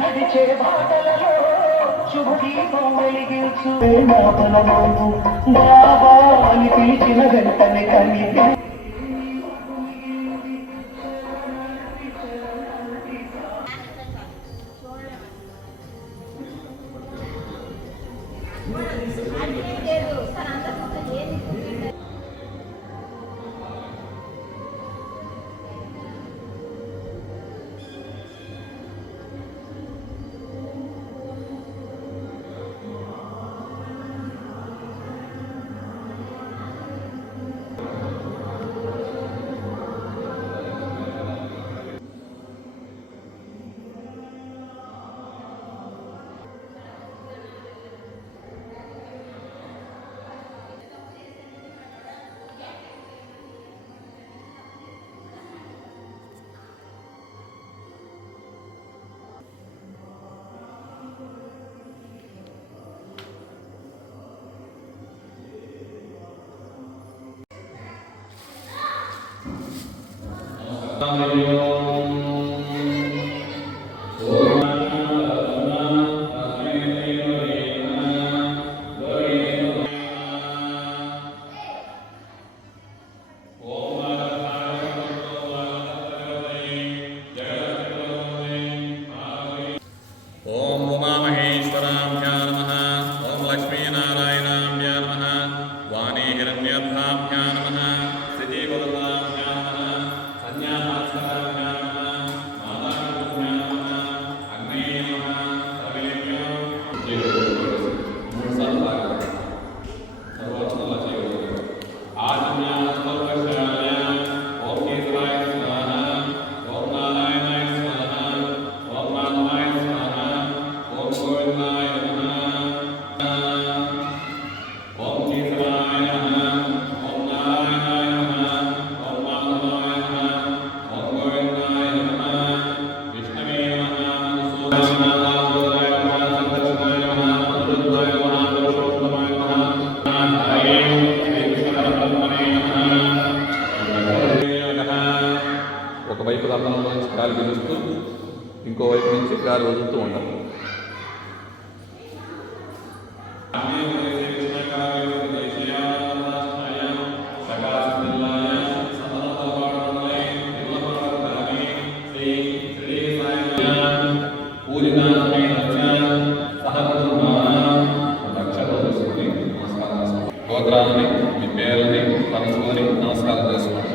నడిచే బాటలలో శుభదీపం వెలిగించు బాబా అని పిలిచిన వెంటనే కలిగి ఒకవైపు రంధ్రంలో నుంచి గాలి పీలుస్తూ ఇంకోవైపు నుంచి గాలి వదులుతూ ఉండాలి. గోత్రాలని మీ పేరుని తలుచుకొని నమస్కారం చేసుకోండి.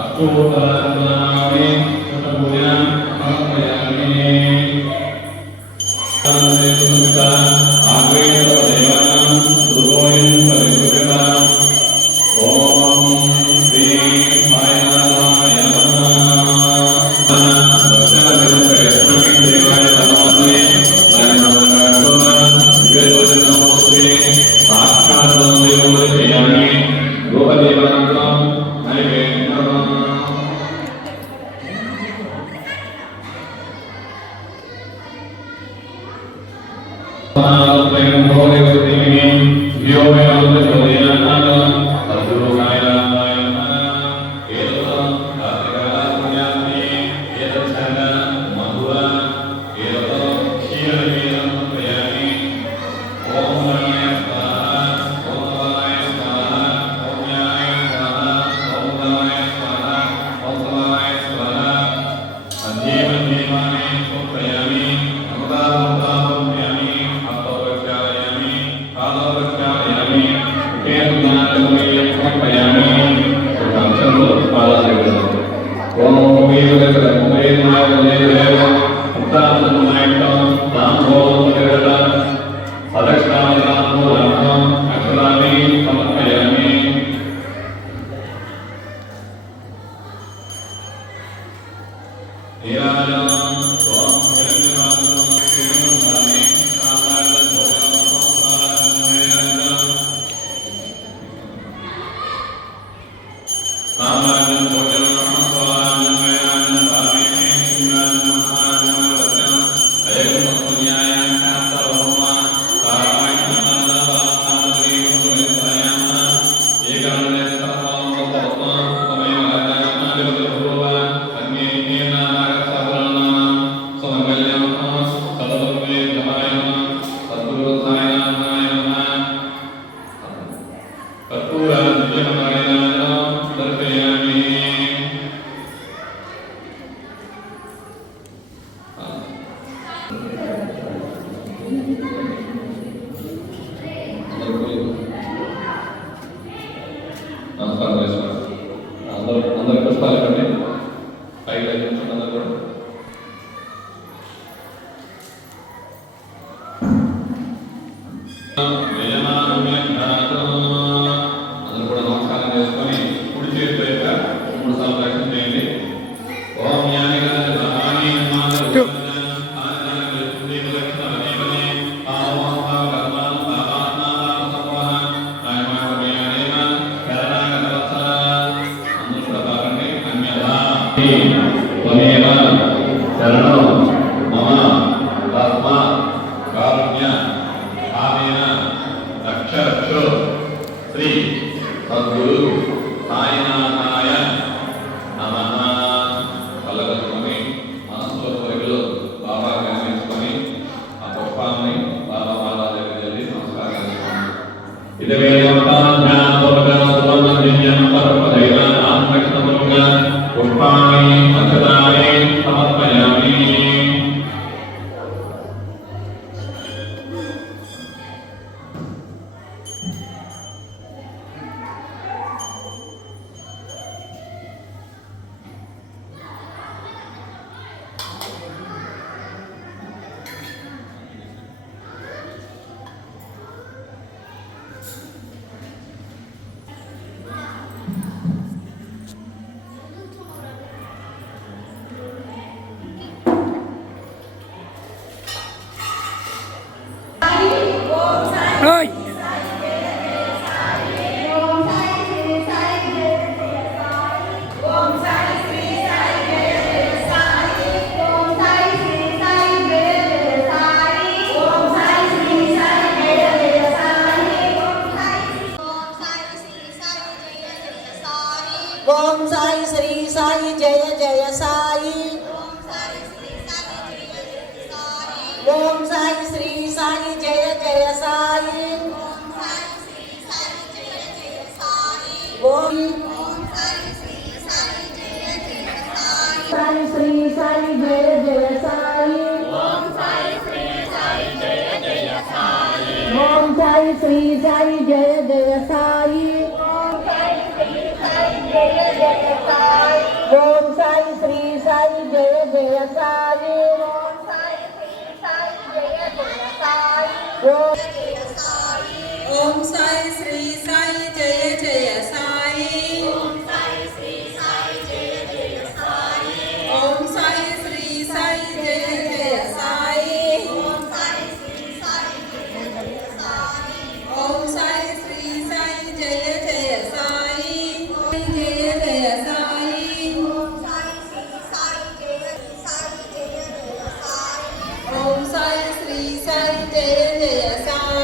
अष्टोत्तरशतनामानि शतपूजां समर्पयामि। అందరి పుష్పాలు కండి పైకి అందరూ కూడా అందరూ కూడా నమస్కారం చేసుకొని కుడి చేతి యొక్క 3 సార్లు ప్రయత్నం చేయండి. ఓం శరణం మమ తస్మాత్ కారుణ్య ఆమెన రక్షరక్షో శ్రీ సద్గురు సాయినాథాయ నమః. కళ్ళగలుగుకొని మనస్సులో పరిగిలో బాబా గమనించుకొని ఆ పుష్పాన్ని బాబా బాబా దగ్గర వెళ్ళి నమస్కారం చేసుకోండి. ఇది పుష్పాన్ని అక్షతాన్ని సమర్పయామి. ओम साई श्री साई जय जय साई। ओम साई श्री साई जय जय साई। ओम साई श्री साई जय जय साई। ओम साई श्री साई जय जय साई। ओम साई श्री साई जय जय साई। ओम साई श्री साई जय जय ఓం సాయి శ్రీ సాయి జయ జయ సాయి ఓం సాయి శ్రీ సాయి జయ జయ సాయి ఓం ఓం సాయి శ్రీ సాయి జయ జయ సాయి ఓం సాయి శ్రీ సాయి జయ జయ సాయి ఓం సాయి శ్రీ సాయి జయ జయ సాయి ఓం సాయి శ్రీ సాయి జయ జయ సాయి ఓం సాయి శ్రీ సాయి జయ జయ సాయి జయ జయ సాయి ఓం సాయి శ్రీ సాయి జయ సాయి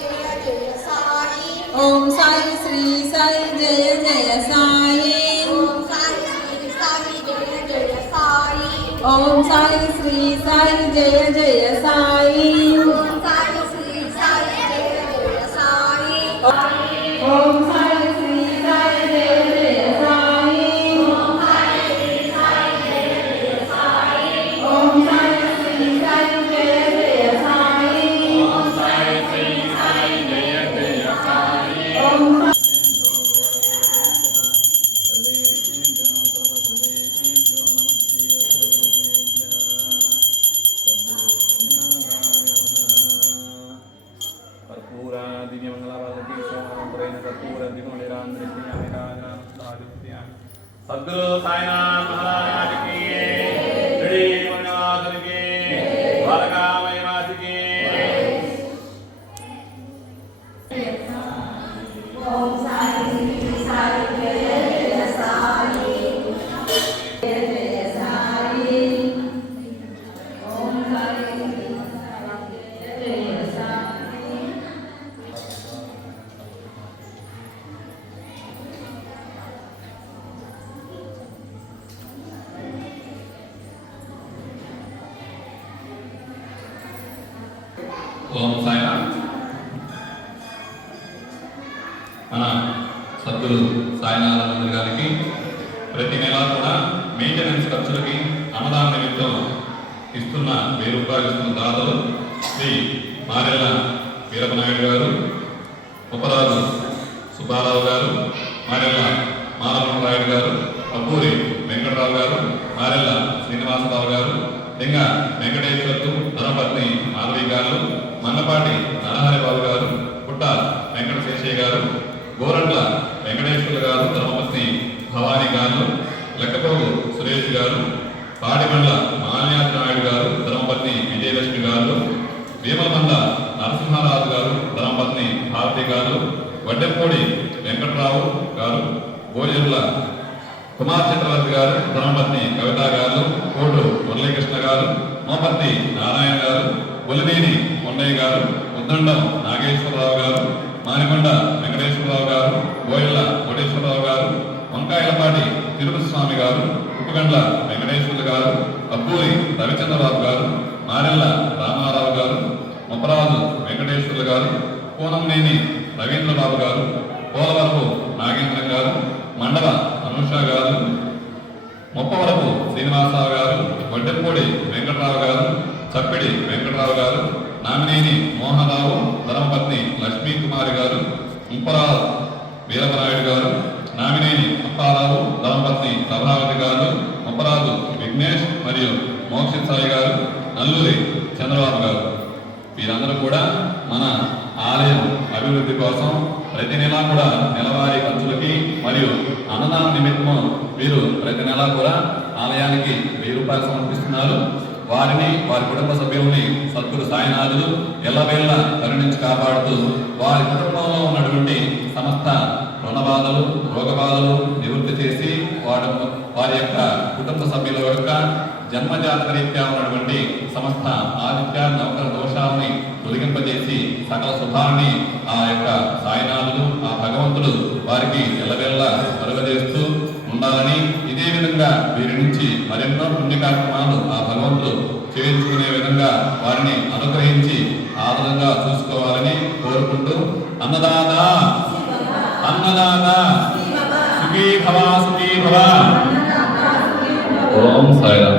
జయ జయ సాయి ఓం సాయి శ్రీ సాయి జయ జయ సాయి ఓం సాయి శ్రీ సాయి జయ జయ సాయి ఓం సాయి శ్రీ సాయి జయ జయ సాయి ఓం సాయి శ్రీ సాయి జయ జయ సాయి ఓం సాయి శ్రీ సాయి జయ జయ సాయి ఓం సాయి శ్రీ సాయి జయ జయ సాయి ఓం సాయి శ్రీ సాయి జయ జయ సాయి ఓం సాయి శ్రీ సాయి జయ జయ సాయి ఓం సద్గురు సాయినాథ్ మహారాజ్ కి శ్రీ మంగళాధర్ కి ద్వారకామయ వాసి కి ఓం సాయి శ్రీ సాయి జయ జయ సాయి జయ జయ సాయి ఓం సాయి శ్రీ సాయి జయ జయ సాయి ఓం సాయినాథ్. మన సద్గురు సాయినాథ మందిర్ గారికి ప్రతి నెల కూడా మెయింటెనెన్స్ ఖర్చులకి అన్నదాన నిమిత్తం ఇస్తున్న 1000 రూపాయలు ఇస్తున్న దాతలు శ్రీ మారెల్ల వీరపనాయుడు గారు, ఉపరాజు సుబ్బారావు గారు, మారెల్ల మాలమరాయుడు గారు, అబ్బూరి వెంకటరావు గారు, మారెల్ల శ్రీనివాసరావు గారు, లింగ వెంకటేశ్వర్లు, ధనపత్ని మాధవి గారు, మన్నపాటి నరహరిబాబు గారు, పుట్ట వెంకట శేషయ్య గారు, గోరంట్ల వెంకటేశ్వర్లు గారు, ధర్మపత్ని భవానీ గారు, లెక్కపోగు సురేష్ గారు, పాడిబండ్ల మాల్యాద్రి నాయుడు గారు, ధర్మపత్ని విజయలక్ష్మి గారు, భీమలబంద నరసింహారాజు గారు, ధర్మపత్ని భారతి గారు, వడ్డెపూడి వెంకటరావు గారు, భోజనుల కుమార్ చక్రవర్తి గారు, ధర్మపత్ని కవిత గారు, కోటు మురళీకృష్ణ గారు, మోపత్తి నారాయణ గారు, ఒలినేని కొండయ్య గారు, ఉద్దండం నాగేశ్వరరావు గారు, మానికొండ వెంకటేశ్వరరావు గారు, బోయల్ల కోటేశ్వరరావు గారు, వంకాయలపాటి తిరుపతి స్వామి గారు, ఉప్పుగండ్ల వెంకటేశ్వర్లు గారు, అబ్బూరి రవిచంద్రబాబు గారు, మారెల్ల రామారావు గారు, మొప్పరాజు వెంకటేశ్వర్లు గారు, పూనంనేని రవీంద్రబాబు గారు, పోలవరపు నాగేంద్రం గారు, మండల అనుష గారు, మొప్పవరపు శ్రీనివాసరావు గారు, వడ్డెపూడి వెంకటరావు గారు, చప్పిడి వెంకటరావు గారు, నామినేని మోహనరావు, ధర్మపత్ని లక్ష్మీ కుమారి గారు, ముంపరావు వీరపనాయుడు గారు, నామినేని అప్పారావు, ధర్మపత్ని ప్రభావతి గారు, మొప్పరాజు విఘ్నేష్ మరియు మోక్షిత్ సాయి గారు, నల్లూరి చంద్రబాబు గారు. వీరందరూ కూడా మన ఆలయం అభివృద్ధి కోసం ప్రతి నెలా కూడా నెలవారీ ఖర్చులకి మరియు అన్నదాన నిమిత్తము వీరు ప్రతి నెలా కూడా ఆలయానికి 1000 రూపాయలు సమర్పిస్తున్నారు. వారిని వారి కుటుంబ సభ్యుల్ని సద్గురు సాయినాథులు ఎల్లవేళ కరుణించి కాపాడుతూ వారి కుటుంబంలో ఉన్నటువంటి సమస్త రుణ బాధలు, రోగ బాధలు నివృత్తి చేసి వారి యొక్క కుటుంబ సభ్యుల యొక్క జన్మజాతక రీత్యా ఉన్నటువంటి సమస్త ఆదిత్య నవగ్రహ దోషాలని తొలగింపజేసి సకల శుభాన్ని ఆ యొక్క సాయినాథులు, ఆ భగవంతుడు వారికి ఎల్లవేళ కలుగజేస్తూ ఉండాలని, ఇదే విధంగా వీరి నుంచి మరెన్నో పుణ్య కార్యక్రమాలు ఆ భగవంతుడు చేయించుకునే విధంగా వారిని అనుగ్రహించి ఆదరంగా చూసుకోవాలని కోరుకుంటూ అన్నదాత అన్నదాత సుఖీ భవ సుఖీ భవ. ఓం సాయిరామ్.